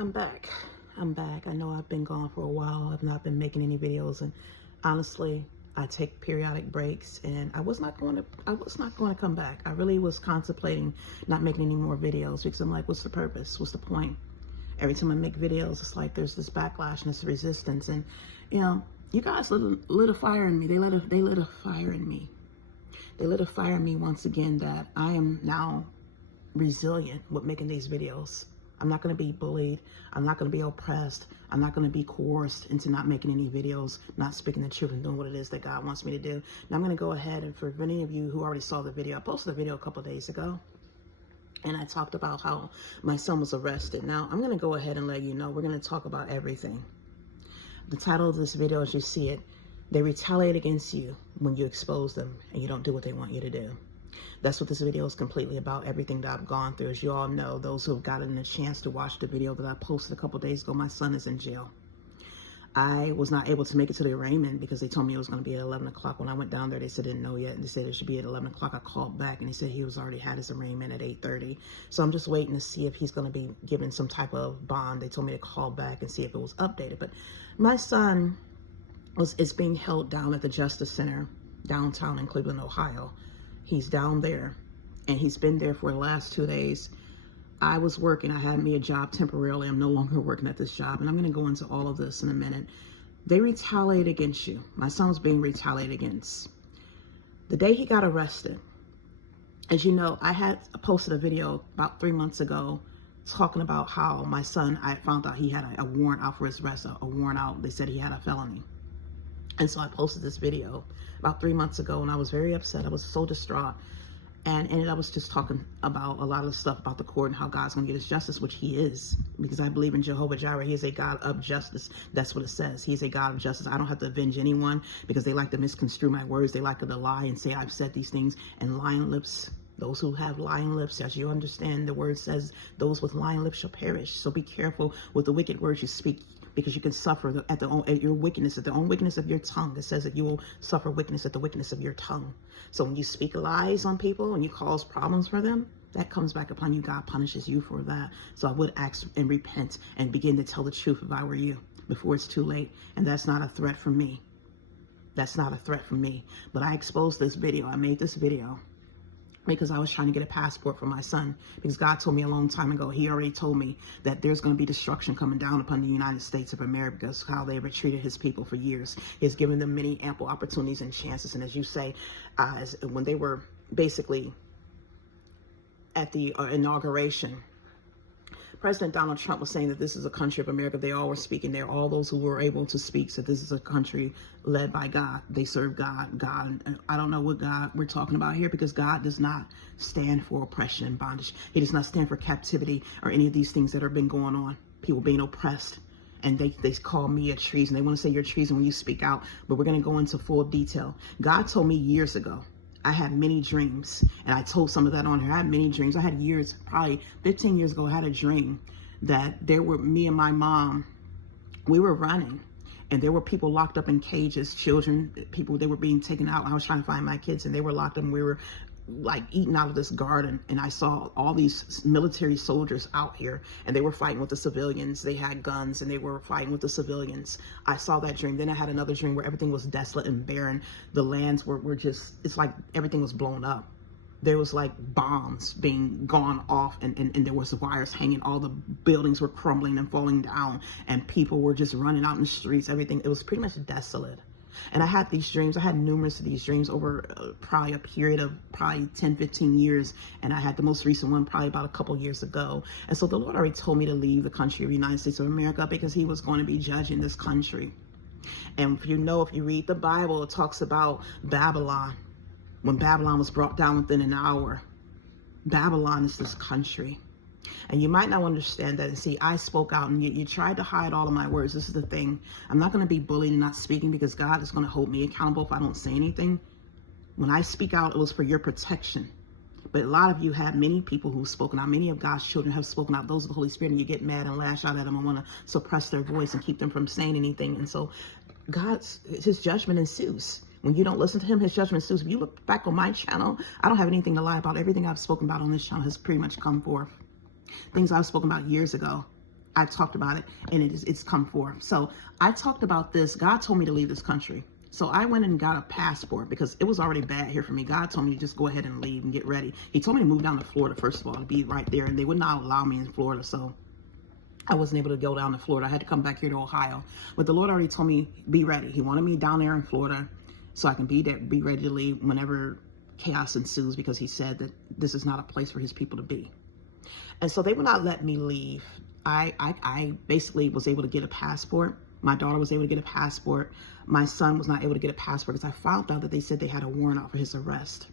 I'm back. I'm back. I know I've been gone for a while. I've not been making any videos, and honestly, I take periodic breaks, and I was not going to come back. I really was contemplating not making any more videos because I'm like, what's the purpose? What's the point? Every time I make videos, it's like there's this backlash and this resistance, and you guys lit a fire in me. They lit a fire in me. They lit a fire in me once again that I am now resilient with making these videos. I'm not going to be bullied. I'm not going to be oppressed. I'm not going to be coerced into not making any videos, not speaking the truth and doing what it is that God wants me to do. Now I'm going to go ahead, and for many of you who already saw the video, I posted a video a couple of days ago, and I talked about how my son was arrested. Now I'm going to go ahead and let you know we're going to talk about everything. The title of this video, as you see it, they retaliate against you when you expose them and you don't do what they want you to do. That's what this video is completely about, everything that I've gone through. As you all know, those who have gotten a chance to watch the video that I posted a couple days ago, my son is in jail. I was not able to make it to the arraignment because they told me it was going to be at 11 o'clock. When I went down there, they said they didn't know yet. They said it should be at 11 o'clock. I called back and he said he was already had his arraignment at 8:30. So I'm just waiting to see if he's going to be given some type of bond. They told me to call back and see if it was updated. But my son is being held down at the Justice Center downtown in Cleveland, Ohio. He's down there, and he's been there for the last 2 days. I was working. I had me a job temporarily. I'm no longer working at this job, and I'm going to go into all of this in a minute. They retaliate against you. My son was being retaliated against. The day he got arrested, as you know, I had posted a video about 3 months ago talking about how my son, I found out he had a warrant out for his arrest, a warrant out. They said he had a felony. And so I posted this video about 3 months ago, and I was very upset. I was so distraught. And I was just talking about a lot of stuff about the court and how God's going to get his justice, which he is, because I believe in Jehovah Jireh. He is a God of justice. That's what it says. He's a God of justice. I don't have to avenge anyone because they like to misconstrue my words. They like to lie and say I've said these things. And lying lips, those who have lying lips, as you understand, the word says those with lying lips shall perish. So be careful with the wicked words you speak, because you can suffer at your wickedness, at the own wickedness of your tongue. It says that you will suffer wickedness at the wickedness of your tongue. So when you speak lies on people and you cause problems for them, that comes back upon you. God punishes you for that. So I would ask and repent and begin to tell the truth if I were you before it's too late. And that's not a threat from me. That's not a threat from me. But I exposed this video. I made this video because I was trying to get a passport for my son, because God told me a long time ago, he already told me that there's going to be destruction coming down upon the United States of America because how they have treated his people for years. He's given them many ample opportunities and chances. And as you say, when they were basically at the inauguration, President Donald Trump was saying that this is a country of America. They all were speaking there. All those who were able to speak said this is a country led by God. They serve God. And I don't know what God we're talking about here, because God does not stand for oppression and bondage. He does not stand for captivity or any of these things that have been going on. People being oppressed. And they call me a treason. They want to say you're treason when you speak out. But we're going to go into full detail. God told me years ago, I had many dreams, and I told some of that on here. I had many dreams. I had years, probably 15 years ago, I had a dream that there were me and my mom, we were running, and there were people locked up in cages, children, people, they were being taken out. I was trying to find my kids, and they were locked up, and we were like eating out of this garden, and I saw all these military soldiers out here, and they were fighting with the civilians. They had guns and they were fighting with the civilians. I saw that dream. Then I had another dream where everything was desolate and barren. The lands were just, it's like everything was blown up. There was like bombs being gone off, and there was wires hanging. All the buildings were crumbling and falling down, and people were just running out in the streets. Everything, it was pretty much desolate. And I had these dreams. I had numerous of these dreams over probably a period of probably 10, 15 years. And I had the most recent one probably about a couple years ago. And so the Lord already told me to leave the country of the United States of America because he was going to be judging this country. And if you read the Bible, it talks about Babylon. When Babylon was brought down within an hour, Babylon is this country. And you might not understand that. And see, I spoke out, and you tried to hide all of my words. This is the thing. I'm not going to be bullied and not speaking, because God is going to hold me accountable if I don't say anything. When I speak out, it was for your protection. But a lot of you have many people who've spoken out. Many of God's children have spoken out. Those of the Holy Spirit, and you get mad and lash out at them and want to suppress their voice and keep them from saying anything. And so his judgment ensues. When you don't listen to him, his judgment ensues. If you look back on my channel, I don't have anything to lie about. Everything I've spoken about on this channel has pretty much come forth. Things I've spoken about years ago, I talked about it, and it's come forth. So I talked about this. God told me to leave this country. So I went and got a passport because it was already bad here for me. God told me to just go ahead and leave and get ready. He told me to move down to Florida, first of all, to be right there. And they would not allow me in Florida. So I wasn't able to go down to Florida. I had to come back here to Ohio. But the Lord already told me, be ready. He wanted me down there in Florida so I can be there, be ready to leave whenever chaos ensues, because he said that this is not a place for his people to be. And so they would not let me leave. I basically was able to get a passport. My daughter was able to get a passport. My son was not able to get a passport because I found out that they said they had a warrant out for his arrest.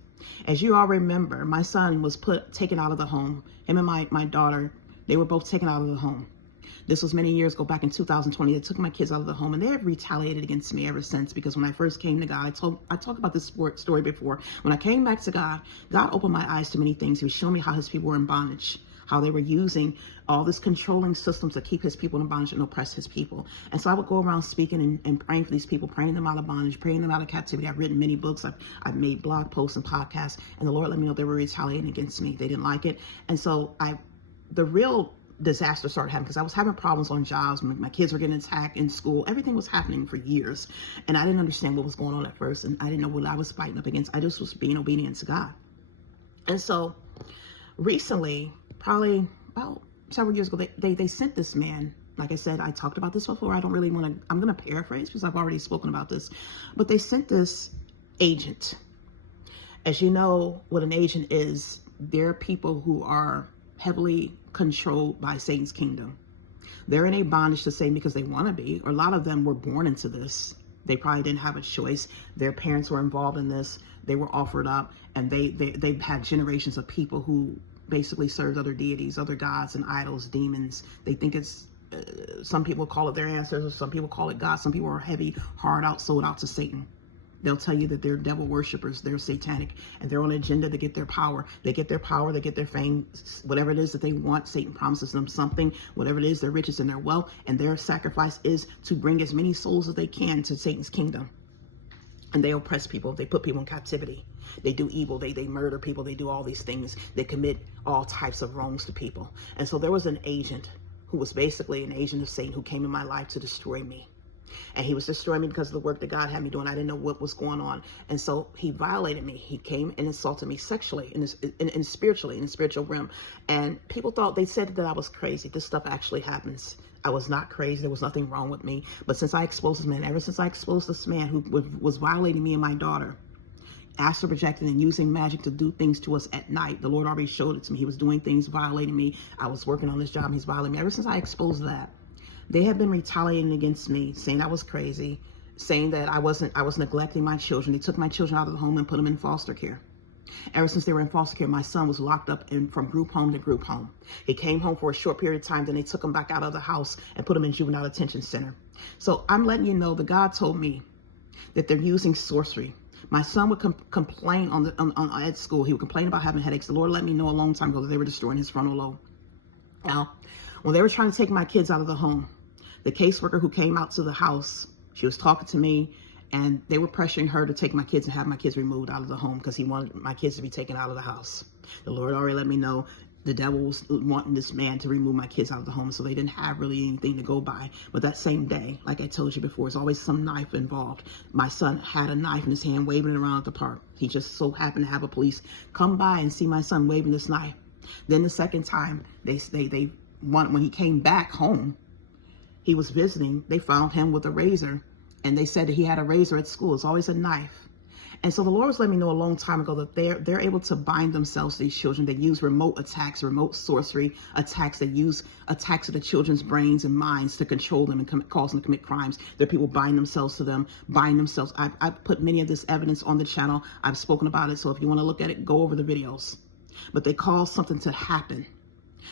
As you all remember, my son was taken out of the home. Him and my daughter, they were both taken out of the home. This was many years ago, back in 2020. They took my kids out of the home, and they have retaliated against me ever since, because when I first came to God, I talked about this story before. When I came back to God, God opened my eyes to many things. He was showing me how his people were in bondage, how they were using all this controlling systems to keep his people in bondage and oppress his people. And so I would go around speaking and praying for these people, praying them out of bondage, praying them out of captivity. I've written many books. I've made blog posts and podcasts, and the Lord let me know they were retaliating against me. They didn't like it. And so the real disaster started happening because I was having problems on jobs. My kids were getting attacked in school. Everything was happening for years. And I didn't understand what was going on at first. And I didn't know what I was fighting up against. I just was being obedient to God. And so recently, probably about several years ago, they sent this man. Like I said, I talked about this before. I don't really want to, I'm going to paraphrase because I've already spoken about this. But they sent this agent. As you know, what an agent is, they're people who are heavily controlled by Satan's kingdom. They're in a bondage to Satan because they want to be, or a lot of them were born into this. They probably didn't have a choice. Their parents were involved in this. They were offered up, and they've had generations of people who basically served other deities, other gods and idols, demons. They think it's, some people call it their ancestors, some people call it God. Some people are heavy, hard out, sold out to Satan. They'll tell you that they're devil worshipers, they're satanic, and they're on an agenda to get their power. They get their power, they get their fame, whatever it is that they want. Satan promises them something, whatever it is, their riches and their wealth, and their sacrifice is to bring as many souls as they can to Satan's kingdom. And they oppress people, they put people in captivity. They do evil, they murder people, they do all these things. They commit all types of wrongs to people. And so there was an agent who was basically an agent of Satan who came in my life to destroy me. And he was destroying me because of the work that God had me doing. I didn't know what was going on. And so he violated me. He came and insulted me sexually and spiritually, in the spiritual realm. And people thought, they said that I was crazy. This stuff actually happens. I was not crazy. There was nothing wrong with me. But since I exposed this man, ever since I exposed this man who was violating me and my daughter, astral projecting and using magic to do things to us at night, the Lord already showed it to me. He was doing things, violating me. I was working on this job and he's violating me. Ever since I exposed that, they have been retaliating against me, saying I was crazy, saying that I was neglecting my children. They took my children out of the home and put them in foster care. Ever since they were in foster care, my son was locked up from group home to group home. He came home for a short period of time, then they took him back out of the house and put him in juvenile detention center. So I'm letting you know that God told me that they're using sorcery. My son would complain at school. He would complain about having headaches. The Lord let me know a long time ago that they were destroying his frontal lobe. Now, when they were trying to take my kids out of the home, the caseworker who came out to the house, she was talking to me, and they were pressuring her to take my kids and have my kids removed out of the home because he wanted my kids to be taken out of the house. The Lord already let me know the devil was wanting this man to remove my kids out of the home, so they didn't have really anything to go by. But that same day, like I told you before, there's always some knife involved. My son had a knife in his hand waving it around at the park. He just so happened to have a police come by and see my son waving this knife. Then the second time, when he came back home, he was visiting, they found him with a razor, and they said that he had a razor at school. It's always a knife. And so the Lord was letting me know a long time ago that they're able to bind themselves to these children. They use remote attacks, remote sorcery attacks. They use attacks of the children's brains and minds to control them and cause them to commit crimes. There are people bind themselves to them, bind themselves. I've put many of this evidence on the channel. I've spoken about it. So if you want to look at it, go over the videos. But they cause something to happen.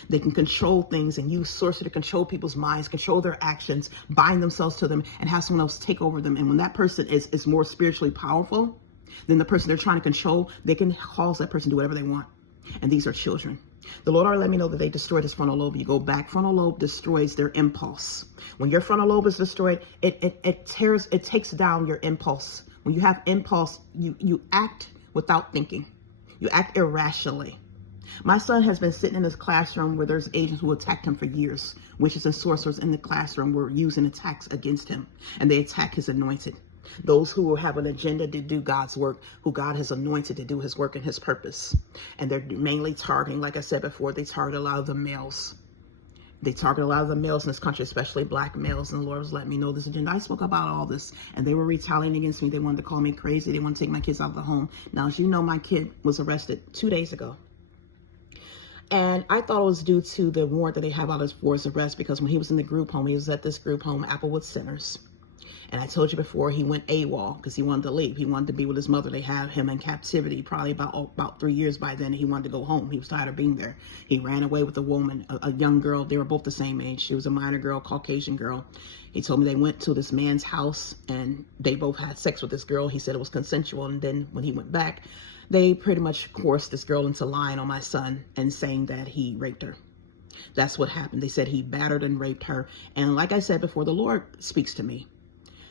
They can control things and use sorcery to control people's minds, control their actions, bind themselves to them, and have someone else take over them. And when that person is more spiritually powerful than the person they're trying to control, they can cause that person to do whatever they want. And these are children. The Lord already let me know that they destroyed his frontal lobe. You go back, frontal lobe destroys their impulse. When your frontal lobe is destroyed, it takes down your impulse. When you have impulse, you act without thinking. You act irrationally. My son has been sitting in his classroom where there's agents who attacked him for years. Witches and sorcerers in the classroom were using attacks against him, and they attack his anointed. Those who will have an agenda to do God's work, who God has anointed to do his work and his purpose. And they're mainly targeting, like I said before, they target a lot of the males. They target a lot of the males in this country, especially black males. And the Lord was letting me know this agenda. I spoke about all this, and they were retaliating against me. They wanted to call me crazy. They want to take my kids out of the home. Now, as you know, my kid was arrested 2 days ago. And I thought it was due to the warrant that they have out for his arrest, because when he was in the group home, he was at this group home, Applewood Centers. And I told you before, he went AWOL because he wanted to leave. He wanted to be with his mother. They had him in captivity probably about 3 years by then. He wanted to go home. He was tired of being there. He ran away with a woman, a young girl. They were both the same age. She was a minor girl, Caucasian girl. He told me they went to this man's house and they both had sex with this girl. He said it was consensual. And then when he went back, they pretty much coerced this girl into lying on my son and saying that he raped her. That's what happened. They said he battered and raped her. And like I said before, the Lord speaks to me.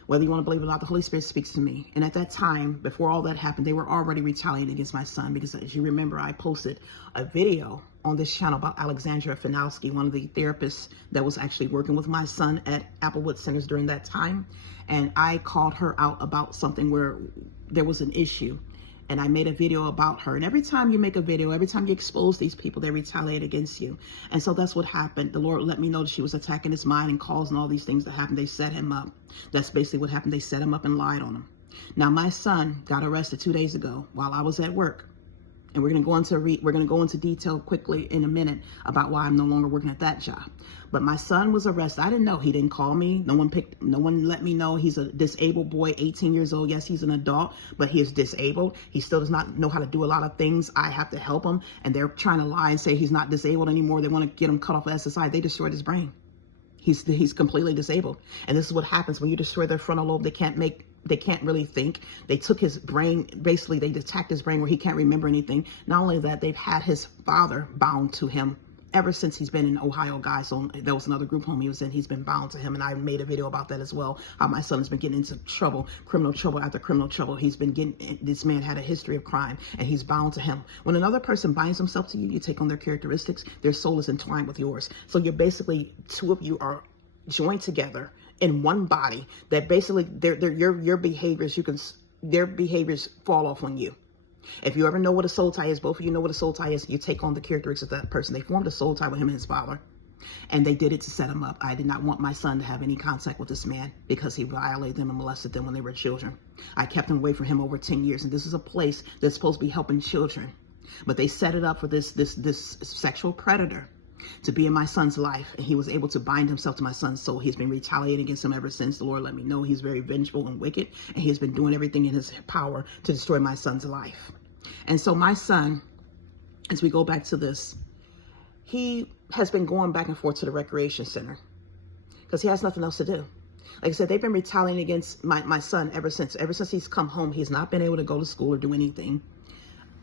Whether you want to believe it or not, the Holy Spirit speaks to me. And at that time, before all that happened, they were already retaliating against my son, because as you remember, I posted a video on this channel about Alexandra Finowski, one of the therapists that was actually working with my son at Applewood Centers during that time. And I called her out about something where there was an issue. And I made a video about her. And every time you make a video, every time you expose these people, they retaliate against you. And so that's what happened. The Lord let me know that she was attacking his mind and causing all these things to happen. They set him up. That's basically what happened. They set him up and lied on him. Now, my son got arrested 2 days ago while I was at work. And we're going to go into detail quickly in a minute about why I'm no longer working at that job. But my son was arrested. I didn't know. He didn't call me. No one let me know. He's a disabled boy, 18 years old. Yes, he's an adult, but he is disabled. He still does not know how to do a lot of things. I have to help him. And they're trying to lie and say he's not disabled anymore. They want to get him cut off of SSI. They destroyed his brain. He's completely disabled. And this is what happens when you destroy their frontal lobe. They can't really think. They took his brain, basically they attacked his brain where he can't remember anything. Not only that, they've had his father bound to him ever since he's been in Ohio, guys. So there was another group home he was in. He's been bound to him. And I made a video about that as well. How my son has been getting into trouble, criminal trouble after criminal trouble. This man had a history of crime and he's bound to him. When another person binds himself to you, you take on their characteristics. Their soul is entwined with yours. So you're basically, two of you are joined together in one body, that basically your behaviors, their behaviors fall off on you. If you ever know what a soul tie is, both of you know what a soul tie is, you take on the characteristics of that person. They formed a soul tie with him and his father, and they did it to set him up. I did not want my son to have any contact with this man because he violated them and molested them when they were children. I kept him away from him over 10 years, and this is a place that's supposed to be helping children. But they set it up for this sexual predator to be in my son's life, and he was able to bind himself to my son's soul. He's been retaliating against him ever since. The Lord let me know he's very vengeful and wicked, and he has been doing everything in his power to destroy my son's life. And so my son, as we go back to this, he has been going back and forth to the recreation center because he has nothing else to do. Like I said, they've been retaliating against my son ever since he's come home. He's not been able to go to school or do anything.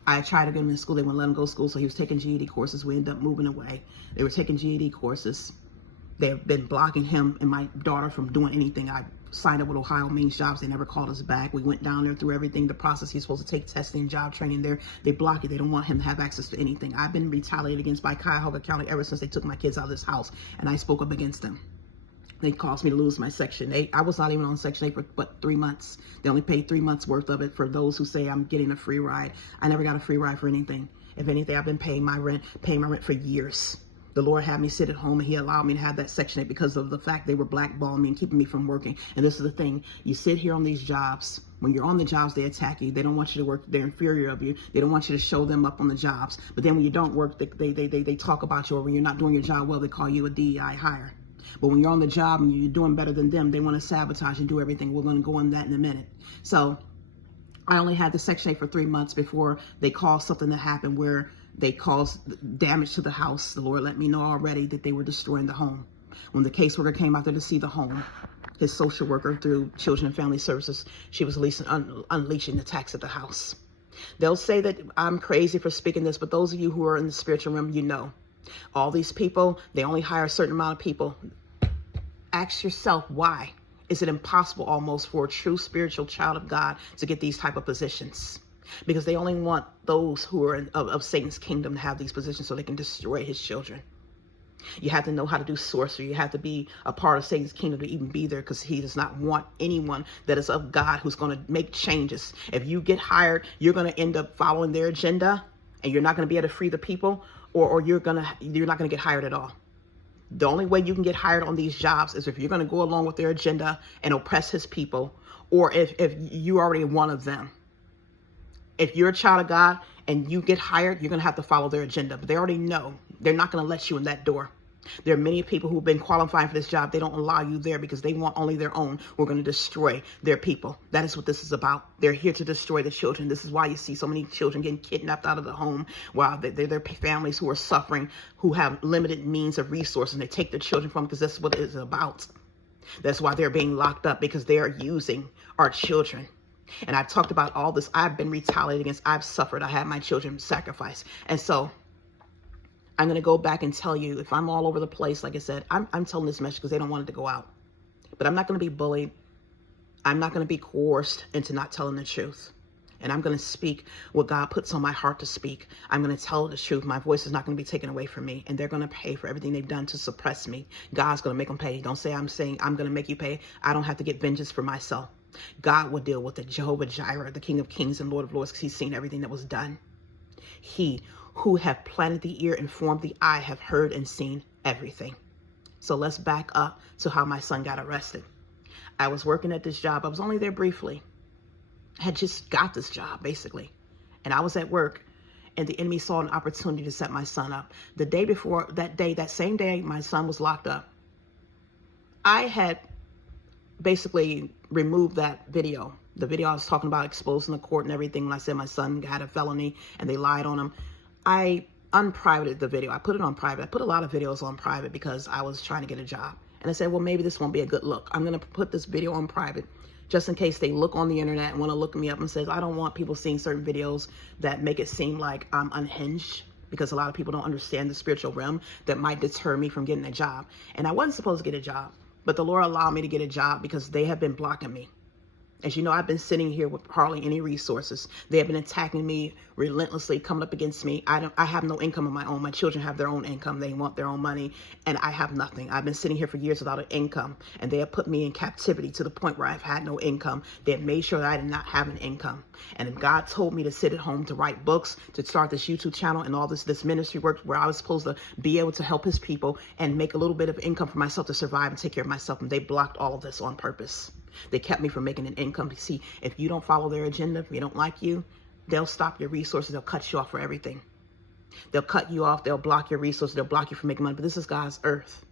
I tried to get him in school. They wouldn't let him go to school, so he was taking GED courses. We ended up moving away. They were taking GED courses. They've been blocking him and my daughter from doing anything. I signed up with Ohio Means Jobs. They never called us back. We went down there through everything, the process. He's supposed to take testing, job training there. They block it. They don't want him to have access to anything. I've been retaliated against by Cuyahoga County ever since they took my kids out of this house, and I spoke up against them. They caused me to lose my Section 8. I was not even on Section 8 for but 3 months. They only paid 3 months worth of it for those who say I'm getting a free ride. I never got a free ride for anything. If anything, I've been paying my rent for years. The Lord had me sit at home, and he allowed me to have that Section 8 because of the fact they were blackballing me and keeping me from working. And this is the thing. You sit here on these jobs. When you're on the jobs, they attack you. They don't want you to work. They're inferior of you. They don't want you to show them up on the jobs. But then when you don't work, they talk about you, or when you're not doing your job well, they call you a DEI hire. But when you're on the job and you're doing better than them, they want to sabotage and do everything. We're going to go on that in a minute. So I only had the Section 8 for 3 months before they caused something to happen where they caused damage to the house. The Lord let me know already that they were destroying the home. When the caseworker came out there to see the home, his social worker through Children and Family Services, she was unleashing attacks at the house. They'll say that I'm crazy for speaking this, but those of you who are in the spiritual realm, you know. All these people, they only hire a certain amount of people. Ask yourself, why is it impossible almost for a true spiritual child of God to get these type of positions? because they only want those who are of Satan's kingdom to have these positions so they can destroy his children. You have to know how to do sorcery. You have to be a part of Satan's kingdom to even be there, because he does not want anyone that is of God who's going to make changes. If you get hired, you're going to end up following their agenda, and you're not going to be able to free the people, or you're not going to get hired at all. The only way you can get hired on these jobs is if you're going to go along with their agenda and oppress his people, or if you're already one of them. If you're a child of God and you get hired, you're going to have to follow their agenda. But they already know they're not going to let you in that door. There are many people who've been qualifying for this job. They don't allow you there because they want only their own. We're going to destroy their people. That is what this is about. They're here to destroy the children. This is why you see so many children getting kidnapped out of the home, while their families who are suffering, who have limited means of resources, and they take their children from them, because that's what it is about. That's why they're being locked up, because they are using our children. And I've talked about all this. I've been retaliated against. I've suffered. I had my children sacrificed. And so I'm going to go back and tell you, if I'm all over the place, like I said, I'm telling this message because they don't want it to go out. But I'm not going to be bullied. I'm not going to be coerced into not telling the truth. And I'm going to speak what God puts on my heart to speak. I'm going to tell the truth. My voice is not going to be taken away from me. And they're going to pay for everything they've done to suppress me. God's going to make them pay. Don't say I'm saying I'm going to make you pay. I don't have to get vengeance for myself. God will deal with the Jehovah Jireh, the King of Kings and Lord of Lords, because he's seen everything that was done. He who have planted the ear and formed the eye have heard and seen everything. So let's back up to how my son got arrested. I was working at this job. I was only there briefly. I had just got this job, basically. And I was at work, and the enemy saw an opportunity to set my son up. The day before, that same day, my son was locked up. I had basically removed that video. The video I was talking about exposing the court and everything, when I said my son had a felony and they lied on him. I unprivated the video. I put it on private. I put a lot of videos on private because I was trying to get a job. And I said, well, maybe this won't be a good look. I'm going to put this video on private just in case they look on the internet and want to look me up and says, I don't want people seeing certain videos that make it seem like I'm unhinged, because a lot of people don't understand the spiritual realm that might deter me from getting a job. And I wasn't supposed to get a job, but the Lord allowed me to get a job because they have been blocking me. As you know, I've been sitting here with hardly any resources. They have been attacking me relentlessly, coming up against me. I have no income of my own. My children have their own income. They want their own money, and I have nothing. I've been sitting here for years without an income, and they have put me in captivity to the point where I've had no income. They have made sure that I did not have an income. And God told me to sit at home, to write books, to start this YouTube channel and all this ministry work where I was supposed to be able to help his people and make a little bit of income for myself to survive and take care of myself. And they blocked all of this on purpose. They kept me from making an income. See, if you don't follow their agenda, if they don't like you, they'll stop your resources. They'll cut you off for everything. They'll cut you off. They'll block your resources. They'll block you from making money. But this is God's earth.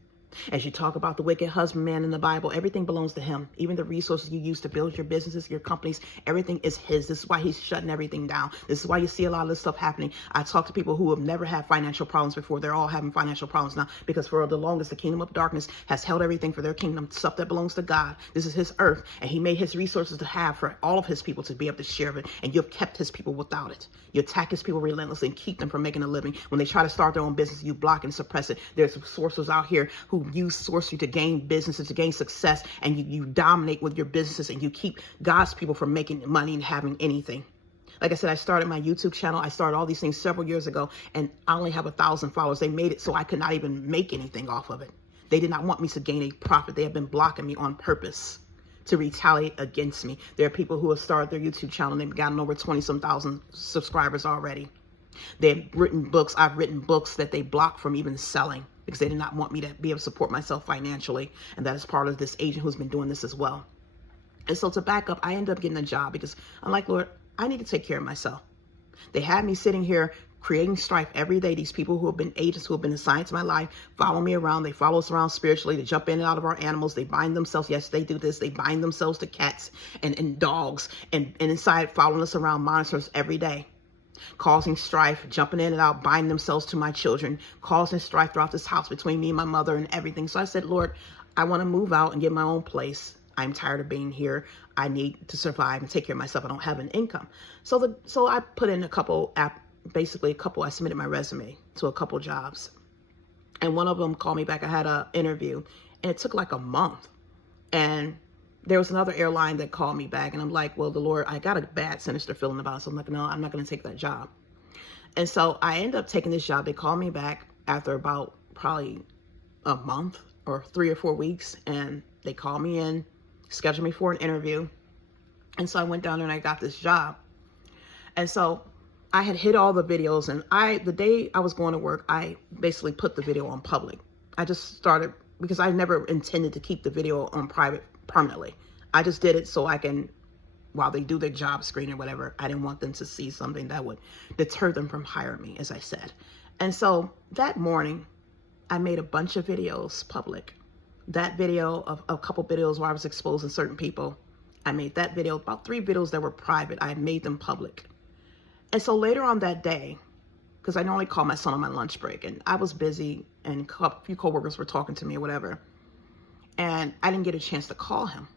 As you talk about the wicked husbandman in the Bible, everything belongs to him. Even the resources you use to build your businesses, your companies, everything is his. This is why he's shutting everything down. This is why you see a lot of this stuff happening. I talk to people who have never had financial problems before. They're all having financial problems now because for the longest, the kingdom of darkness has held everything for their kingdom, stuff that belongs to God. This is his earth, and he made his resources to have for all of his people to be able to share it, and you've kept his people without it. You attack his people relentlessly and keep them from making a living. When they try to start their own business, you block and suppress it. There's sorcerers out here who use sorcery to gain businesses, to gain success, and you dominate with your businesses, and you keep God's people from making money and having anything. Like I said, I started my YouTube channel. I started all these things several years ago, and I only have 1,000 followers. They made it so I could not even make anything off of it. They did not want me to gain a profit. They have been blocking me on purpose to retaliate against me. There are people who have started their YouTube channel and they've gotten over 20-some thousand subscribers already. They've written books. I've written books that they blocked from even selling because they did not want me to be able to support myself financially. And that is part of this agent who's been doing this as well. And so to back up, I ended up getting a job because I'm like, Lord, I need to take care of myself. They had me sitting here creating strife every day. These people who have been agents, who have been assigned to my life, follow me around. They follow us around spiritually. They jump in and out of our animals. They bind themselves. Yes, they do this. They bind themselves to cats and dogs and inside following us around, monitoring us every day, causing strife, jumping in and out, binding themselves to my children, causing strife throughout this house between me and my mother and everything. So I said, Lord, I want to move out and get my own place. I'm tired of being here. I need to survive and take care of myself. I don't have an income. So I put in I submitted my resume to a couple jobs. And one of them called me back. I had an interview and it took like a month. And there was another airline that called me back, and I'm like, well, the Lord, I got a bad, sinister feeling about it. So I'm like, no, I'm not going to take that job. And so I ended up taking this job. They called me back after about probably a month or 3 or 4 weeks, and they called me in, scheduled me for an interview. And so I went down there and I got this job. And so I had hit all the videos, and the day I was going to work, I basically put the video on public. I just started, because I never intended to keep the video on private permanently. I just did it so I can, while they do their job screen or whatever, I didn't want them to see something that would deter them from hiring me, as I said. And so that morning, I made a bunch of videos public. That video of a couple videos where I was exposing certain people, I made that video, about 3 videos that were private, I made them public. And so later on that day, because I normally call my son on my lunch break, and I was busy, and a few coworkers were talking to me or whatever, and I didn't get a chance to call him.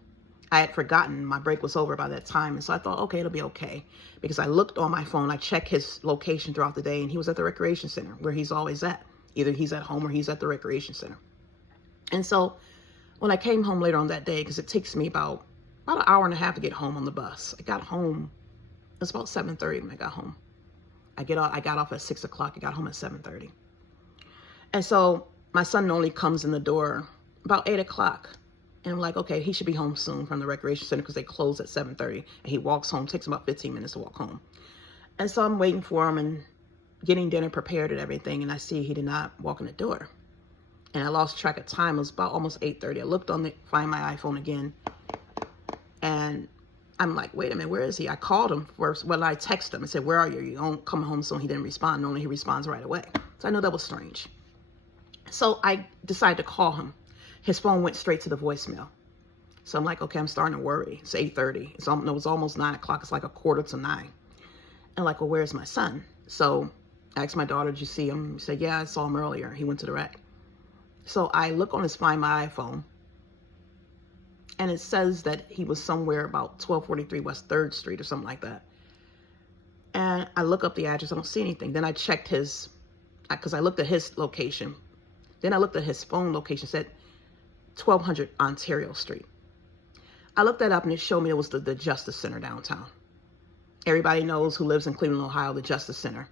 I had forgotten my break was over by that time, and so I thought, okay, it'll be okay, because I looked on my phone, I checked his location throughout the day, and he was at the recreation center, where he's always at. Either he's at home or he's at the recreation center. And so when I came home later on that day, because it takes me about an hour and a half to get home on the bus, I got home, it was about 7:30 when I got home. I got off at 6 o'clock. I got home at 7:30. And so my son normally comes in the door about 8 o'clock. And I'm like, okay, he should be home soon from the recreation center, because they close at 7:30. And he walks home, takes about 15 minutes to walk home. And so I'm waiting for him and getting dinner prepared and everything. And I see he did not walk in the door. And I lost track of time. It was about almost 8:30. I looked find my iPhone again. And I'm like, wait a minute, where is he? I called him first. Well, I texted him and said, where are you? You don't come home soon. He didn't respond. Normally he responds right away. So I know that was strange. So I decided to call him. His phone went straight to the voicemail. So I'm like, okay, I'm starting to worry. It's 8:30. It was almost 9 o'clock. It's like 8:45. And I'm like, well, where's my son? So I asked my daughter, did you see him? She said, yeah, I saw him earlier. He went to the rec. So I look on his Find My iPhone, and it says that he was somewhere about 1243 West 3rd Street or something like that. And I look up the address. I don't see anything. Then I checked because I looked at his location. Then I looked at his phone location. It said 1200 Ontario Street. I looked that up, and it showed me it was the Justice Center downtown. Everybody knows who lives in Cleveland, Ohio, the Justice Center.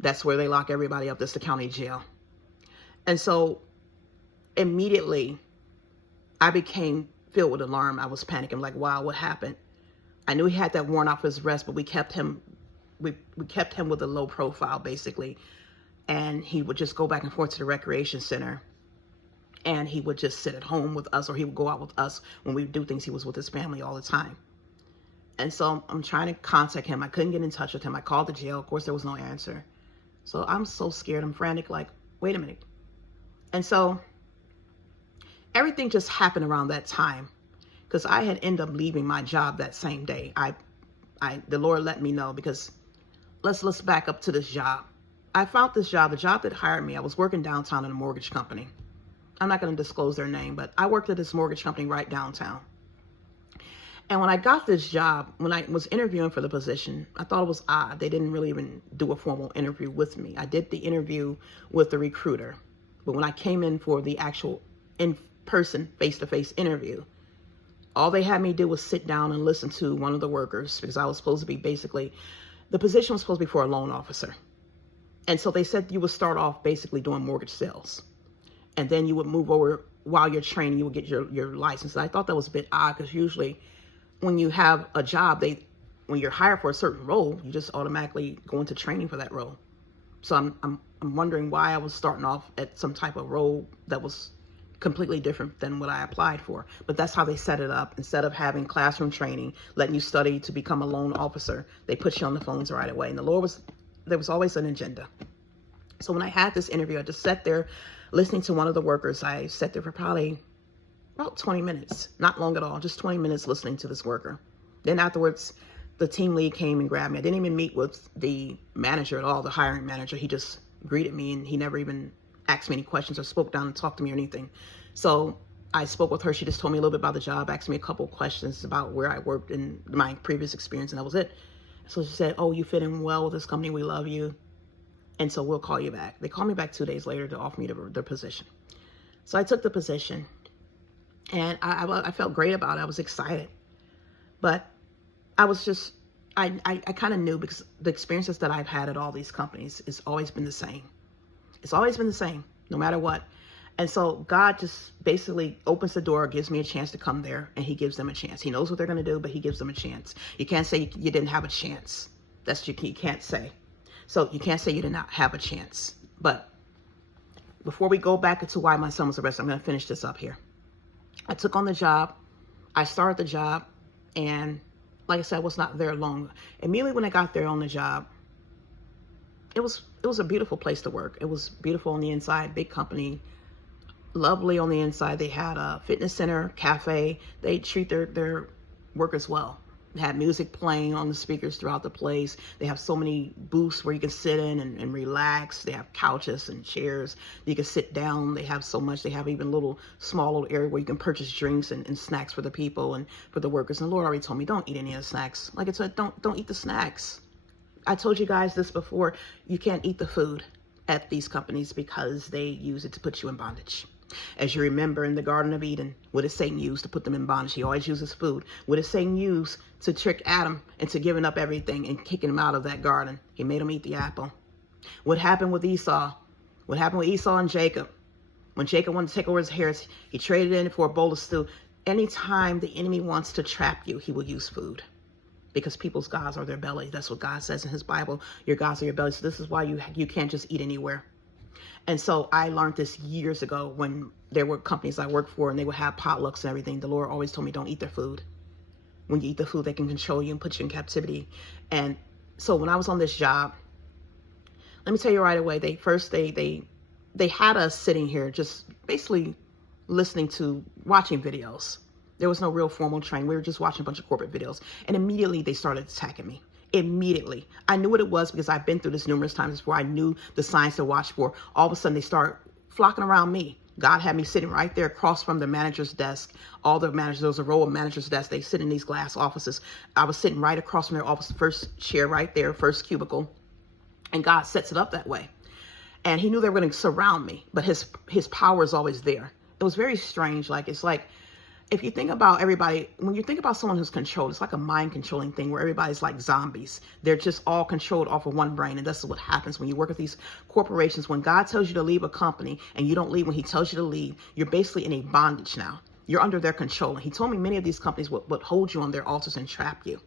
That's where they lock everybody up. That's the county jail. And so immediately I became filled with alarm. I was panicking, like, wow, what happened? I knew he had that warrant out for his arrest, but we kept him with a low profile, basically. And he would just go back and forth to the recreation center. And he would just sit at home with us, or he would go out with us when we would do things. He was with his family all the time. And so I'm trying to contact him. I couldn't get in touch with him. I called the jail. Of course, there was no answer. So I'm so scared. I'm frantic, like, wait a minute. And so everything just happened around that time, because I had ended up leaving my job that same day. The Lord let me know, because let's back up to this job. I found this job, the job that hired me. I was working downtown in a mortgage company. I'm not going to disclose their name, but I worked at this mortgage company right downtown. And when I got this job, when I was interviewing for the position, I thought it was odd. They didn't really even do a formal interview with me. I did the interview with the recruiter. But when I came in for the actual in-person, face-to-face interview, all they had me do was sit down and listen to one of the workers, because I was supposed to be the position was supposed to be for a loan officer. And so they said you would start off basically doing mortgage sales. And then you would move over, while you're training, you would get your license. And I thought that was a bit odd, because usually when you have a job, when you're hired for a certain role, you just automatically go into training for that role. So I'm wondering why I was starting off at some type of role that was completely different than what I applied for. But that's how they set it up. Instead of having classroom training, letting you study to become a loan officer, they put you on the phones right away. And there was always an agenda. So when I had this interview, I just sat there listening to one of the workers. I sat there for probably about 20 minutes, not long at all, just 20 minutes listening to this worker. Then afterwards, the team lead came and grabbed me. I didn't even meet with the manager at all, the hiring manager. He just greeted me, and he never even asked me any questions or spoke down and talked to me or anything. So I spoke with her. She just told me a little bit about the job, asked me a couple of questions about where I worked in my previous experience, and that was it. So she said, oh, you fit in well with this company. We love you. And so we'll call you back. They called me back 2 days later to offer me the position. So I took the position. And I felt great about it. I was excited. But I was just, I kind of knew, because the experiences that I've had at all these companies, it's always been the same. It's always been the same, no matter what. And so God just basically opens the door, gives me a chance to come there, and he gives them a chance. He knows what they're going to do, but he gives them a chance. You can't say you didn't have a chance. That's what you can't say. So you can't say you did not have a chance. But before we go back into why my son was arrested, I'm going to finish this up here. I took on the job. I started the job. And like I said, I was not there long. Immediately when I got there on the job, it was a beautiful place to work. It was beautiful on the inside, big company, lovely on the inside. They had a fitness center, cafe. They treat their workers well. They had music playing on the speakers throughout the place. They have so many booths where you can sit in and relax. They have couches and chairs. You can sit down. They have so much. They have even small little area where you can purchase drinks and snacks for the people and for the workers. And the Lord already told me, don't eat any of the snacks. Like I said, don't eat the snacks. I told you guys this before. You can't eat the food at these companies because they use it to put you in bondage. As you remember in the Garden of Eden, what did Satan use to put them in bondage? He always uses food. What did Satan use to trick Adam into giving up everything and kicking him out of that garden? He made him eat the apple. What happened with Esau? What happened with Esau and Jacob? When Jacob wanted to take over his inheritance, he traded in for a bowl of stew. Anytime the enemy wants to trap you, he will use food. Because people's gods are their belly. That's what God says in his Bible. Your gods are your belly. So this is why you can't just eat anywhere. And so I learned this years ago when there were companies I worked for and they would have potlucks and everything. The Lord always told me, don't eat their food. When you eat the food, they can control you and put you in captivity. And so when I was on this job, let me tell you right away, they had us sitting here just basically watching videos. There was no real formal training. We were just watching a bunch of corporate videos. And immediately they started attacking me. Immediately. I knew what it was because I've been through this numerous times before. I knew the signs to watch for. All of a sudden they start flocking around me. God had me sitting right there across from the manager's desk. All the managers, there was a row of manager's desks. They sit in these glass offices. I was sitting right across from their office, first chair right there, first cubicle. And God sets it up that way. And he knew they were going to surround me, but his power is always there. It was very strange. It's like, if you think about everybody, when you think about someone who's controlled, it's like a mind controlling thing where everybody's like zombies. They're just all controlled off of one brain. And that's what happens when you work with these corporations. When God tells you to leave a company and you don't leave when he tells you to leave, you're basically in a bondage now. You're under their control. And he told me many of these companies would hold you on their altars and trap you.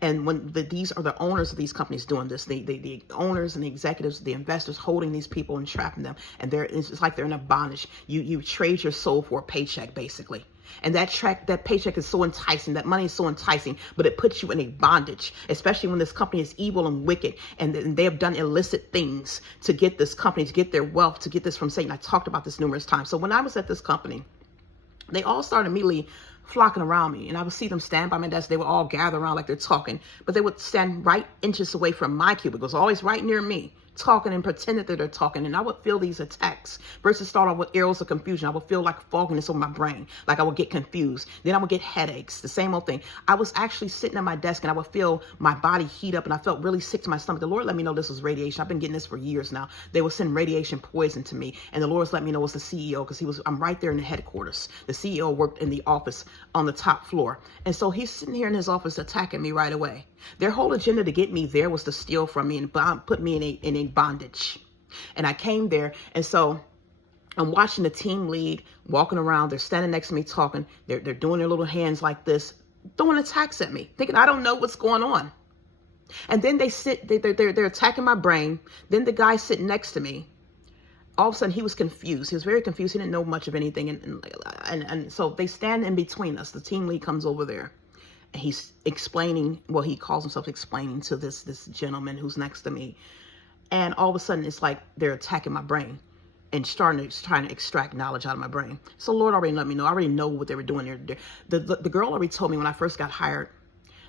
And when these are the owners of these companies doing this, the owners and the executives, the investors holding these people and trapping them. And it's like they're in a bondage. You trade your soul for a paycheck, basically. And that paycheck is so enticing, that money is so enticing, but it puts you in a bondage, especially when this company is evil and wicked and they have done illicit things to get this company, to get their wealth, to get this from Satan. I talked about this numerous times. So when I was at this company, they all started immediately flocking around me, and I would see them stand by my desk. They would all gather around like they're talking, but they would stand right inches away from my cubicles, always right near me, talking and pretending that they're talking. And I would feel these attacks. First it started off with arrows of confusion. I would feel like fogginess over my brain, like I would get confused. Then I would get headaches, the same old thing. I was actually sitting at my desk and I would feel my body heat up and I felt really sick to my stomach. The Lord let me know this was radiation. I've been getting this for years now. They would send radiation poison to me, and the Lord's let me know it was the CEO, because I'm right there in the headquarters. The CEO worked in the office on the top floor. And so he's sitting here in his office attacking me right away. Their whole agenda to get me there was to steal from me and put me in a bondage. And I came there, and so I'm watching the team lead walking around. They're standing next to me talking. They're doing their little hands like this, throwing attacks at me, thinking I don't know what's going on. And then they're attacking my brain. Then the guy sitting next to me, all of a sudden he was confused. He was very confused. He didn't know much of anything. And so they stand in between us. The team lead comes over there. He's explaining, well, he calls himself explaining to this gentleman who's next to me. And all of a sudden, it's like they're attacking my brain and trying to extract knowledge out of my brain. So Lord already let me know. I already know what they were doing there. The girl already told me when I first got hired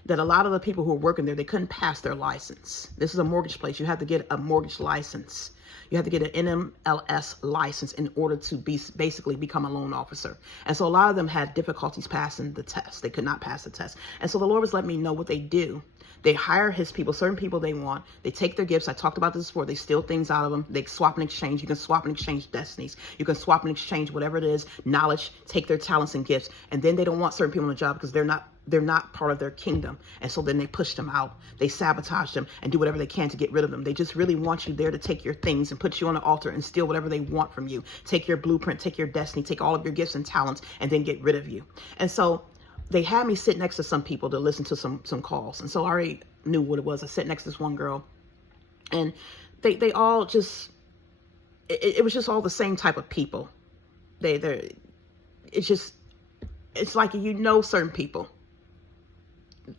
that a lot of the people who were working there, they couldn't pass their license. This is a mortgage place. You have to get a mortgage license. You have to get an NMLS license in order to basically become a loan officer. And so a lot of them had difficulties passing the test. They could not pass the test. And so the Lord was letting me know what they do They hire his people, certain people they want. They take their gifts. I talked about this before. They steal things out of them. They swap and exchange. You can swap and exchange destinies. You can swap and exchange whatever it is, knowledge, take their talents and gifts. And then they don't want certain people on the job because they're not part of their kingdom. And so then they push them out. They sabotage them and do whatever they can to get rid of them. They just really want you there to take your things and put you on the altar and steal whatever they want from you. Take your blueprint, take your destiny, take all of your gifts and talents, and then get rid of you. And so they had me sit next to some people to listen to some calls. And so I already knew what it was. I sat next to this one girl, and they all just, it was just all the same type of people. It's like, certain people,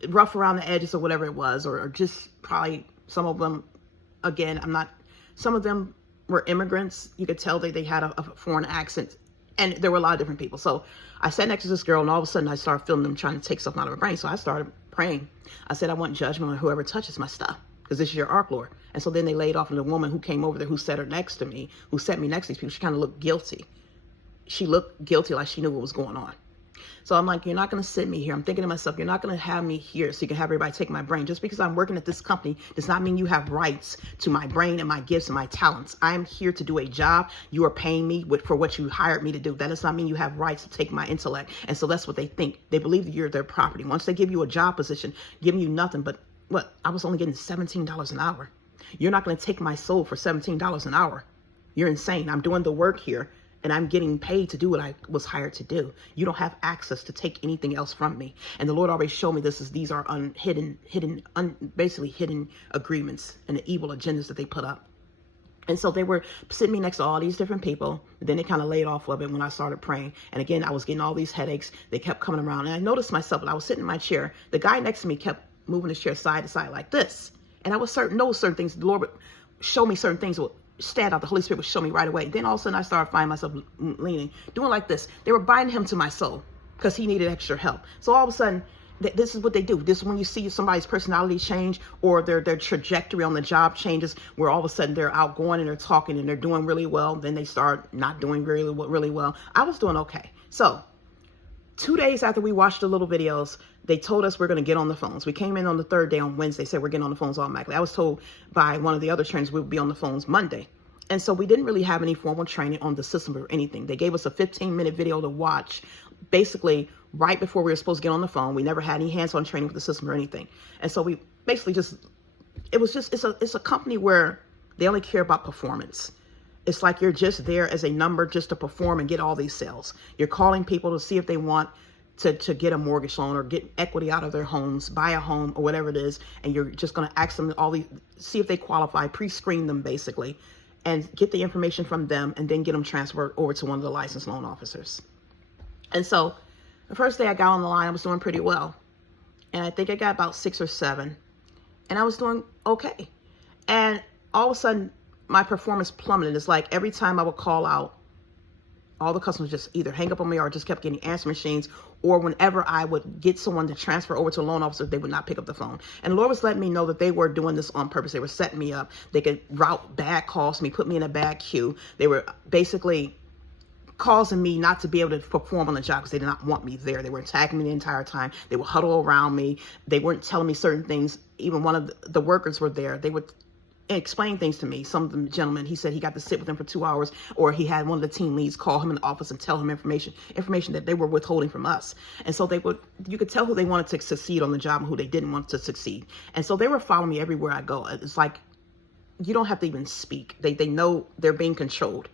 rough around the edges or whatever it was, or just probably some of them, again, some of them were immigrants. You could tell they had a foreign accent, and there were a lot of different people. So I sat next to this girl, and all of a sudden I started feeling them trying to take something out of her brain. So I started praying. I said, I want judgment on whoever touches my stuff, because this is your ark, Lord. And so then they laid off on the woman who came over there, who sat next to me to these people. She kind of looked guilty. She looked guilty, like she knew what was going on. So I'm like, you're not going to sit me here. I'm thinking to myself, you're not going to have me here so you can have everybody take my brain. Just because I'm working at this company does not mean you have rights to my brain and my gifts and my talents. I'm here to do a job. You are paying me for what you hired me to do. That does not mean you have rights to take my intellect. And so that's what they think. They believe that you're their property. Once they give you a job position, giving you nothing but what? I was only getting $17 an hour. You're not going to take my soul for $17 an hour. You're insane. I'm doing the work here, and I'm getting paid to do what I was hired to do. You don't have access to take anything else from me. And the Lord already showed me these are basically hidden agreements and the evil agendas that they put up. And so they were sitting me next to all these different people. Then they kind of laid off of it when I started praying. And again, I was getting all these headaches. They kept coming around. And I noticed myself, when I was sitting in my chair, the guy next to me kept moving his chair side to side like this. And I would know certain things. The Lord would show me certain things, would stand out. The Holy Spirit would show me right away. Then all of a sudden I started finding myself leaning, doing like this. They were binding him to my soul because he needed extra help. So all of a sudden, this is what they do. This is when you see somebody's personality change, or their trajectory on the job changes, where all of a sudden they're outgoing and they're talking and they're doing really well. Then they start not doing really well. I was doing okay. So 2 days after we watched the little videos, they told us we're going to get on the phones. We came in on the third day on Wednesday, said we're getting on the phones automatically. I was told by one of the other trainers we would be on the phones Monday. And so we didn't really have any formal training on the system or anything. They gave us a 15-minute video to watch, basically right before we were supposed to get on the phone. We never had any hands-on training with the system or anything. And so we basically it's a company where they only care about performance. It's like you're just there as a number just to perform and get all these sales. You're calling people to see if they want to get a mortgage loan or get equity out of their homes, buy a home or whatever it is. And you're just going to ask them see if they qualify, pre-screen them basically, and get the information from them, and then get them transferred over to one of the licensed loan officers. And so the first day I got on the line, I was doing pretty well. And I think I got about 6 or 7, and I was doing okay. And all of a sudden, my performance plummeted. It's like every time I would call out, all the customers just either hang up on me or just kept getting answer machines, or whenever I would get someone to transfer over to a loan officer, they would not pick up the phone. And the Lord was letting me know that they were doing this on purpose. They were setting me up. They could route bad calls to me, put me in a bad queue. They were basically causing me not to be able to perform on the job because they did not want me there. They were attacking me the entire time. They would huddle around me. They weren't telling me certain things. Even one of the workers were there. They would explain things to me. Some of the gentlemen, he said he got to sit with them for 2 hours, or he had one of the team leads call him in the office and tell him information that they were withholding from us. And so you could tell who they wanted to succeed on the job and who they didn't want to succeed. And so they were following me everywhere I go. It's like, you don't have to even speak. They know they're being controlled.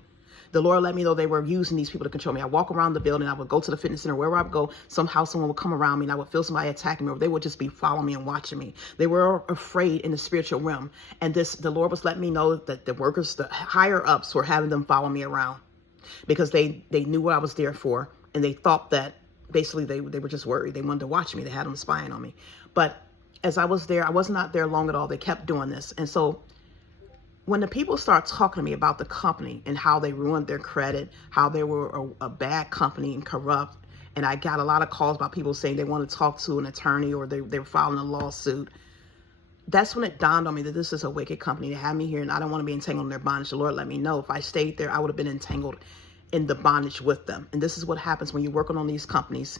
The Lord let me know they were using these people to control me. I walk around the building. I would go to the fitness center. Wherever I would go, somehow someone would come around me, and I would feel somebody attacking me, or they would just be following me and watching me. They were afraid in the spiritual realm. And the Lord was letting me know that the workers, the higher ups, were having them follow me around because they knew what I was there for. And they thought that basically they were just worried. They wanted to watch me. They had them spying on me. But as I was there, I was not there long at all. They kept doing this. And so when the people start talking to me about the company and how they ruined their credit, how they were a bad company and corrupt, and I got a lot of calls about people saying they want to talk to an attorney, or they were filing a lawsuit, that's when it dawned on me that this is a wicked company. They have me here, and I don't want to be entangled in their bondage. The Lord let me know if I stayed there, I would have been entangled in the bondage with them. And this is what happens when you're working on these companies,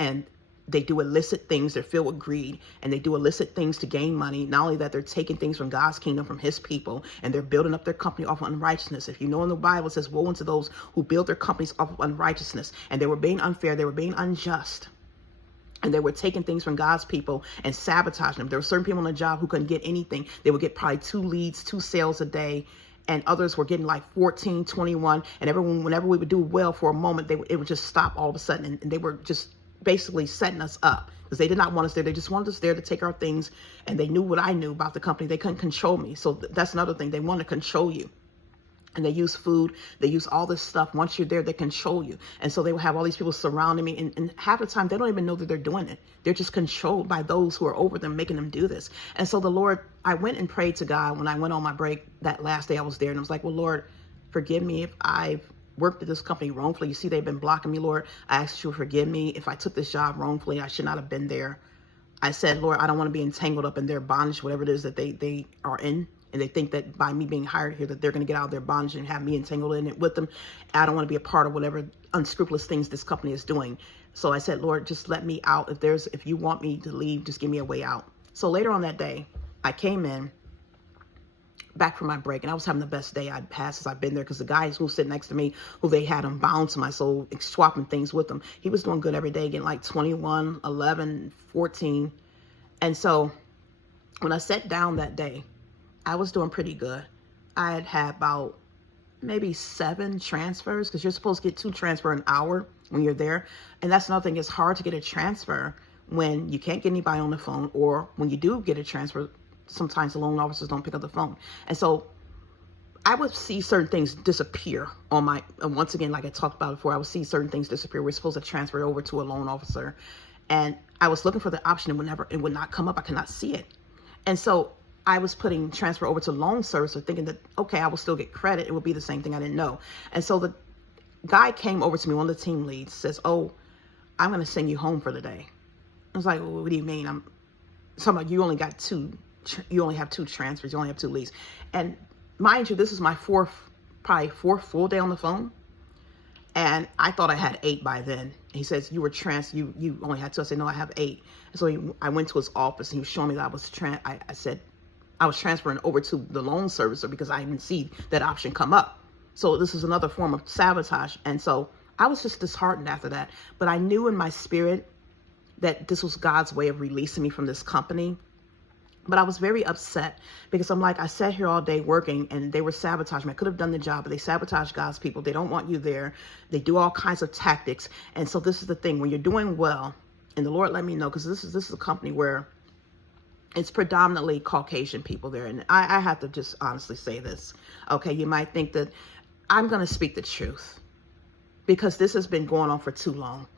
and They do illicit things. They're filled with greed, and they do illicit things to gain money. Not only that, they're taking things from God's kingdom, from his people, and they're building up their company off of unrighteousness. If you know in the Bible, it says, woe unto those who build their companies off of unrighteousness. And they were being unfair. They were being unjust. And they were taking things from God's people and sabotaging them. There were certain people on the job who couldn't get anything. They would get probably 2 leads, 2 sales a day. And others were getting like 14, 21. And whenever we would do well for a moment, it would just stop all of a sudden. And they were just basically setting us up because they did not want us there. They just wanted us there to take our things. And they knew what I knew about the company. They couldn't control me. So that's another thing. They want to control you. And they use food. They use all this stuff. Once you're there, they control you. And so they will have all these people surrounding me. And half the time, they don't even know that they're doing it. They're just controlled by those who are over them, making them do this. And so the Lord, I went and prayed to God when I went on my break that last day I was there. And I was like, well, Lord, forgive me if I've worked at this company wrongfully. You see, they've been blocking me, Lord. I ask you to forgive me if I took this job wrongfully. I should not have been there. I said, Lord, I don't want to be entangled up in their bondage, whatever it is that they are in. And they think that by me being hired here, that they're going to get out of their bondage and have me entangled in it with them. I don't want to be a part of whatever unscrupulous things this company is doing. So I said, Lord, just let me out. If you want me to leave, just give me a way out. So later on that day, I came in back from my break, and I was having the best day I'd had since I've been there, because the guys who sit next to me, who they had him bound to my soul, swapping things with them, he was doing good every day, getting like 21, 11, 14. And so when I sat down that day, I was doing pretty good. I had about maybe 7 transfers, because you're supposed to get 2 transfers an hour when you're there. And that's another thing. It's hard to get a transfer when you can't get anybody on the phone, or when you do get a transfer, sometimes the loan officers don't pick up the phone. And so I would see certain things disappear on my, and once again, like I talked about before, I would see certain things disappear. We're supposed to transfer it over to a loan officer. And I was looking for the option, and it would not come up. I could not see it. And so I was putting transfer over to loan servicer, thinking that, okay, I will still get credit. It would be the same thing. I didn't know. And so the guy came over to me, one of the team leads, says, oh, I'm going to send you home for the day. I was like, well, what do you mean? I'm talking about, you only have 2 transfers. You only have 2 leads. And mind you, this is my probably fourth full day on the phone. And I thought I had 8 by then. He says, you only had 2. I said, no, I have 8. And so I went to his office, and he was showing me that I said, I was transferring over to the loan servicer because I didn't see that option come up. So this is another form of sabotage. And so I was just disheartened after that. But I knew in my spirit that this was God's way of releasing me from this company. But I was very upset, because I'm like, I sat here all day working, and they were sabotaging me. I could have done the job, but they sabotage God's people. They don't want you there. They do all kinds of tactics. And so this is the thing, when you're doing well, and the Lord let me know, because this is a company where it's predominantly Caucasian people there. And I have to just honestly say this. Okay, you might think that I'm going to speak the truth, because this has been going on for too long.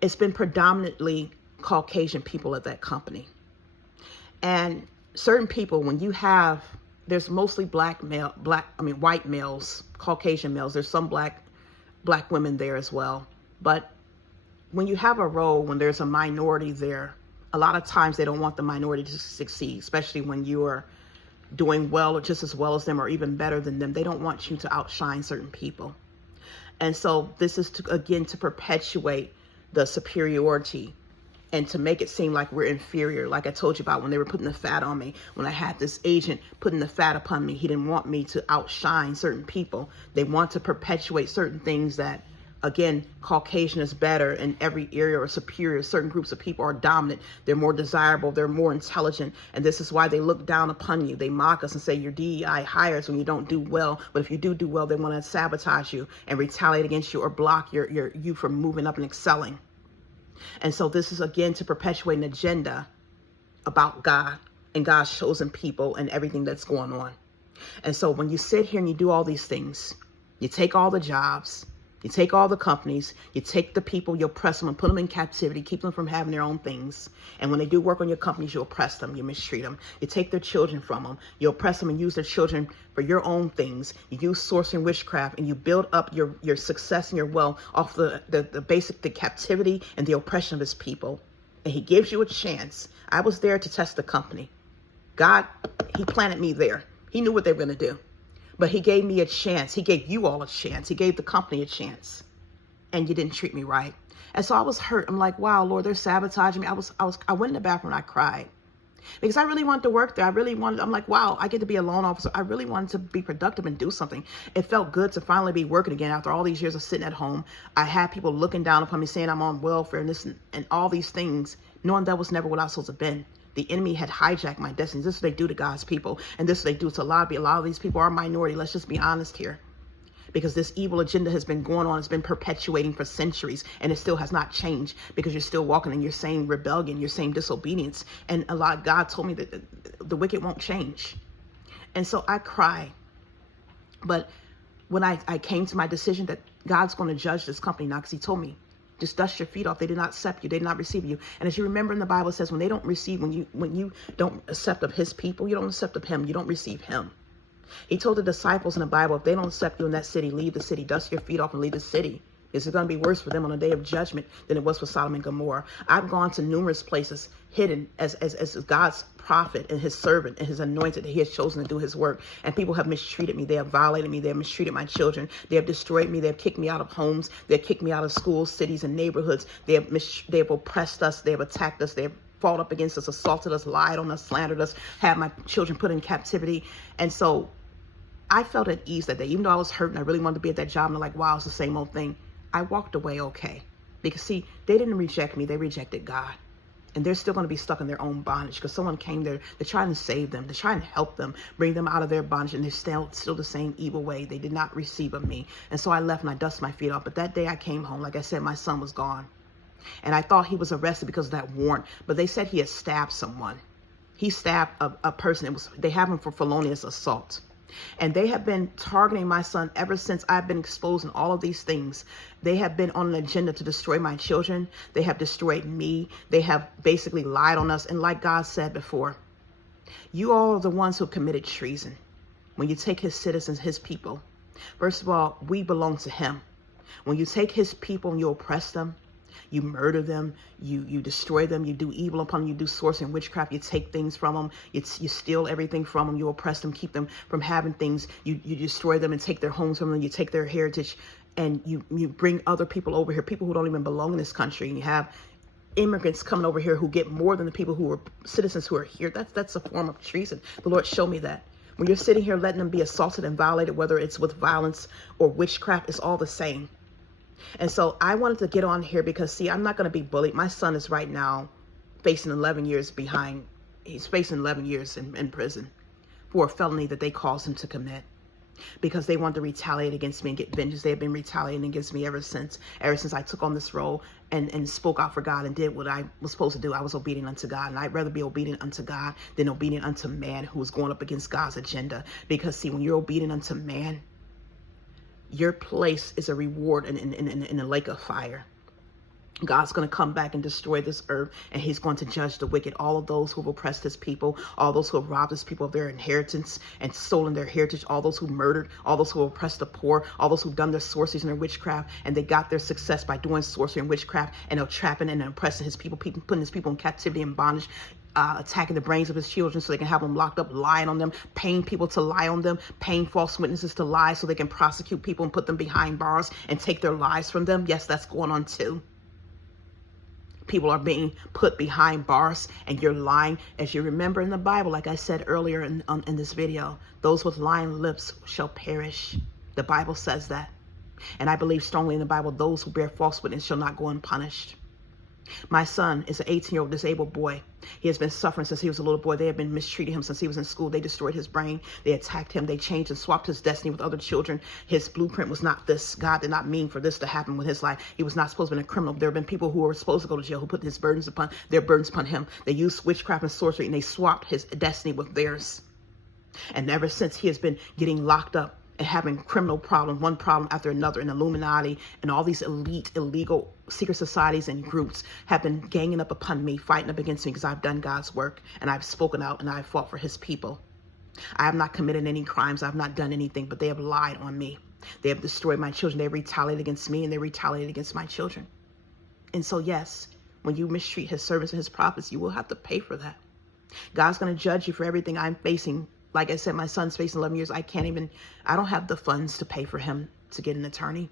It's been predominantly Caucasian people at that company. And certain people, when you have, there's mostly white males, Caucasian males. There's some black women there as well. But when you have a role, when there's a minority there, a lot of times they don't want the minority to succeed, especially when you are doing well or just as well as them or even better than them. They don't want you to outshine certain people. And so this is to perpetuate the superiority and to make it seem like we're inferior. Like I told you about when they were putting the fat on me, when I had this agent putting the fat upon me, he didn't want me to outshine certain people. They want to perpetuate certain things that, again, Caucasian is better in every area or superior. Certain groups of people are dominant. They're more desirable. They're more intelligent. And this is why they look down upon you. They mock us and say you're DEI hires when you don't do well. But if you do well, they want to sabotage you and retaliate against you or block you from moving up and excelling. And so this is, again, to perpetuate an agenda about God and God's chosen people and everything that's going on. And so when you sit here and you do all these things, you take all the jobs, you take all the companies, you take the people, you oppress them and put them in captivity, keep them from having their own things. And when they do work on your companies, you oppress them, you mistreat them. You take their children from them, you oppress them and use their children for your own things. You use sorcery and witchcraft, and you build up your success and your wealth off the captivity and the oppression of his people. And he gives you a chance. I was there to test the company. God, he planted me there. He knew what they were going to do. But he gave me a chance. He gave you all a chance. He gave the company a chance. and you didn't treat me right. And so I was hurt. I'm like, wow, Lord, they're sabotaging me. I went in the bathroom and I cried because I really wanted to work there. I'm like, wow, I get to be a loan officer. I really wanted to be productive and do something. It felt good to finally be working again after all these years of sitting at home. I had people looking down upon me saying I'm on welfare and this and all these things, knowing that was never what I was supposed to have been. The enemy had hijacked my destiny. This is what they do to God's people. And this is what they do to a lot of these people are a minority. Let's just be honest here. Because this evil agenda has been going on. It's been perpetuating for centuries. And it still has not changed. Because you're still walking in your same rebellion, your same disobedience. And God told me that the wicked won't change. And so I cry. But when I came to my decision that God's going to judge this company now, because he told me, just dust your feet off. They did not accept you. They did not receive you. And as you remember in the Bible, it says when they don't receive, when you don't accept of his people, you don't accept of him, you don't receive him. He told the disciples in the Bible, if they don't accept you in that city, leave the city, dust your feet off and leave the city. This is going to be worse for them on the day of judgment than it was for Sodom and Gomorrah. I've gone to numerous places hidden as God's prophet and his servant and his anointed that he has chosen to do his work. And people have mistreated me. They have violated me. They have mistreated my children. They have destroyed me. They have kicked me out of homes. They have kicked me out of schools, cities, and neighborhoods. They have oppressed us. They have attacked us. They have fought up against us, assaulted us, lied on us, slandered us, had my children put in captivity. And so I felt at ease that day, even though I was hurt and I really wanted to be at that job. And I'm like, wow, it's the same old thing. I walked away okay. Because see, they didn't reject me. They rejected God. And they're still going to be stuck in their own bondage because someone came there to try and save them, to try and help them, bring them out of their bondage. And they're still the same evil way. They did not receive of me. And so I left and I dusted my feet off. But that day I came home, like I said, my son was gone. And I thought he was arrested because of that warrant. But they said he had stabbed someone. He stabbed a person. They have him for felonious assault. And they have been targeting my son ever since I've been exposed in all of these things. They have been on an agenda to destroy my children. They have destroyed me. They have basically lied on us. And like God said before, you all are the ones who committed treason. When you take his citizens, his people, first of all, we belong to him. When you take his people and you oppress them, you murder them, you destroy them, you do evil upon them, you do sorcery and witchcraft, you take things from them, you steal everything from them, you oppress them, keep them from having things, you destroy them and take their homes from them, you take their heritage, and you bring other people over here, people who don't even belong in this country, and you have immigrants coming over here who get more than the people who are citizens who are here. That's a form of treason. The Lord showed me that. When you're sitting here letting them be assaulted and violated, whether it's with violence or witchcraft, it's all the same. And so I wanted to get on here because, see, I'm not going to be bullied. My son is right now facing 11 years behind. He's facing 11 years in prison for a felony that they caused him to commit because they wanted to retaliate against me and get vengeance. They have been retaliating against me ever since I took on this role and spoke out for God and did what I was supposed to do. I was obedient unto God, and I'd rather be obedient unto God than obedient unto man who is going up against God's agenda. Because, see, when you're obedient unto man, your place is a reward in a lake of fire. God's going to come back and destroy this earth, and he's going to judge the wicked, all of those who have oppressed his people, all those who have robbed his people of their inheritance and stolen their heritage, all those who murdered, all those who oppressed the poor, all those who've done their sorceries and their witchcraft, and they got their success by doing sorcery and witchcraft, and they're trapping and oppressing his people, putting his people in captivity and bondage, attacking the brains of his children so they can have them locked up, lying on them, paying people to lie on them, paying false witnesses to lie so they can prosecute people and put them behind bars and take their lives from them. Yes, that's going on too. People are being put behind bars and you're lying. As you remember in the Bible, like I said earlier in this video, those with lying lips shall perish. The Bible says that. And I believe strongly in the Bible, those who bear false witness shall not go unpunished. My son is an 18-year-old disabled boy. He has been suffering since he was a little boy. They have been mistreating him since he was in school. They destroyed his brain. They attacked him. They changed and swapped his destiny with other children. His blueprint was not this. God did not mean for this to happen with his life. He was not supposed to be a criminal. There have been people who were supposed to go to jail who put their burdens upon him. They used witchcraft and sorcery, and they swapped his destiny with theirs. And ever since, he has been getting locked up and having criminal problems, one problem after another, and Illuminati and all these elite, illegal secret societies and groups have been ganging up upon me, fighting up against me because I've done God's work and I've spoken out and I've fought for his people. I have not committed any crimes. I've not done anything, but they have lied on me. They have destroyed my children. They retaliated against me and they retaliated against my children. And so, yes, when you mistreat his servants and his prophets, you will have to pay for that. God's going to judge you for everything I'm facing. Like I said, my son's facing 11 years. I don't have the funds to pay for him to get an attorney.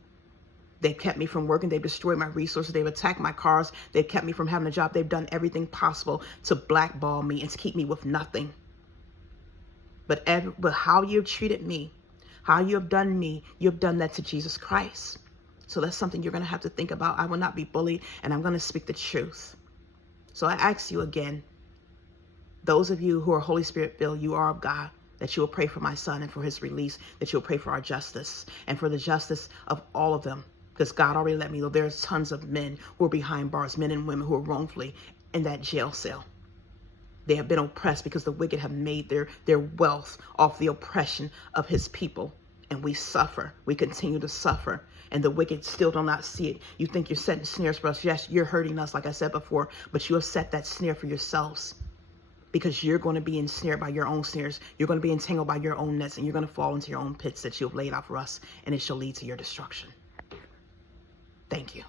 They've kept me from working. They've destroyed my resources. They've attacked my cars. They've kept me from having a job. They've done everything possible to blackball me and to keep me with nothing. But how you've treated me, how you have done me, you've done that to Jesus Christ. So that's something you're going to have to think about. I will not be bullied, and I'm going to speak the truth. So I ask you again, those of you who are Holy Spirit filled, you are of God, that you will pray for my son and for his release, that you'll pray for our justice and for the justice of all of them. Because God already let me know there's tons of men who are behind bars, men and women who are wrongfully in that jail cell. They have been oppressed because the wicked have made their wealth off the oppression of his people. And we suffer. We continue to suffer. And the wicked still do not see it. You think you're setting snares for us. Yes, you're hurting us, like I said before. But you have set that snare for yourselves. Because you're going to be ensnared by your own snares. You're going to be entangled by your own nets. And you're going to fall into your own pits that you have laid out for us. And it shall lead to your destruction. Thank you.